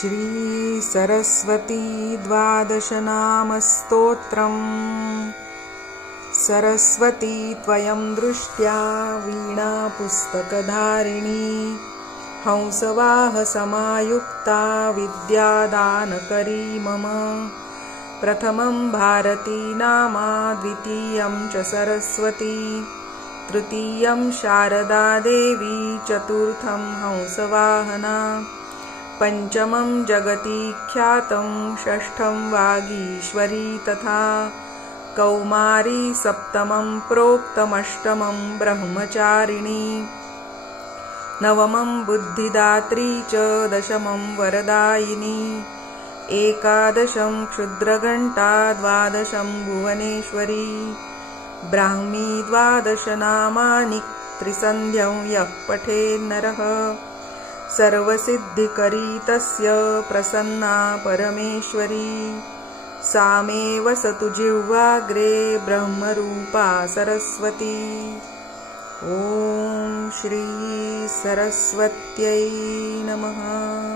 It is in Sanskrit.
श्री सरस्वती द्वादशनामस्तोत्रम्। सरस्वती त्वयं दृष्ट्या वीणा पुस्तकधारिणी, हंसवाहसमायुक्ता विद्यादानकरी मम। प्रथमं भारती नामा, द्वितीयं च सरस्वती, तृतीयं शारदा देवी, चतुर्थं हंसवाहना, पंचमं जगति ख्यातं, षष्ठं वागीश्वरी तथा कौमारी, सप्तमं प्रोक्तमष्टमं ब्रह्मचारिणी, नवमं बुद्धिदात्री च, दशमं वरदायिनी, एकादशं क्षुद्रघण्टा, द्वादशं भुवनेश्वरी, ब्राह्मी द्वादशनामानि, त्रिसन्ध्यं यः पठेन्नरः सर्वसिद्धिकरी तस्य, प्रसन्ना परमेश्वरी। सा मे वसतु जिह्वाग्रे, ब्रह्मरूपा सरस्वती। ॐ श्री सरस्वत्यै नमः।